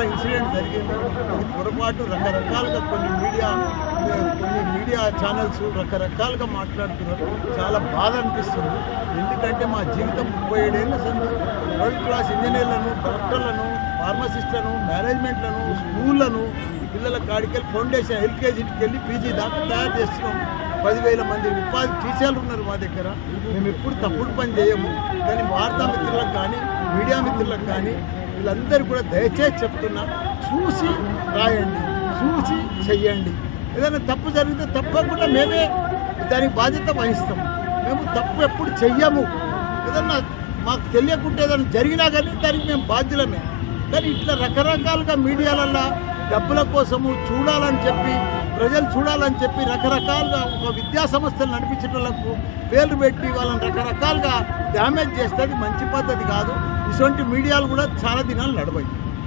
చాలా ఇన్సిడెంట్ జరిగింది. పొరపాటు రకరకాలుగా కొన్ని మీడియా కొన్ని మీడియా ఛానల్స్ రకరకాలుగా మాట్లాడుతున్నారు. చాలా బాధ అనిపిస్తుంది. ఎందుకంటే మా జీవితం ముప్పై ఏడేళ్ళ సంగతి వరల్డ్ క్లాస్ ఇంజనీర్లను డాక్టర్లను ఫార్మసిస్ట్లను మేనేజ్మెంట్లను స్కూళ్ళను పిల్లల కాడికెళ్ళి ఫౌండేషన్ ఎల్కేజీకి వెళ్ళి పీజీ దాకా తయారు చేస్తున్నాం. పదివేల మంది ఉపాధి టీచర్లు ఉన్నారు మా దగ్గర. మేము ఎప్పుడు తప్పుడు పని చేయము. కానీ వార్తా మిత్రులకు కానీ మీడియా మిత్రులకు కానీ వీళ్ళందరూ కూడా దయచేసి చెప్తున్నా చూసి రాయండి చూసి చెయ్యండి. ఏదైనా తప్పు జరిగితే తప్పకుండా మేమే దానికి బాధ్యత వహిస్తాం. మేము తప్పు ఎప్పుడు చెయ్యము. ఏదన్నా మాకు తెలియకుండా ఏదైనా జరిగినా కానీ దానికి మేము బాధ్యులమే. కానీ ఇట్లా రకరకాలుగా మీడియాలల్లో డబ్బుల కోసము చూడాలని చెప్పి ప్రజలు చూడాలని చెప్పి రకరకాలుగా ఒక విద్యా సంస్థలు నడిపించడానికి పేర్లు పెట్టి వాళ్ళని రకరకాలుగా డ్యామేజ్ చేస్తే మంచి పద్ధతి కాదు. ఇటువంటి మీడియాలు కూడా చాలా దినాలు నడవాయి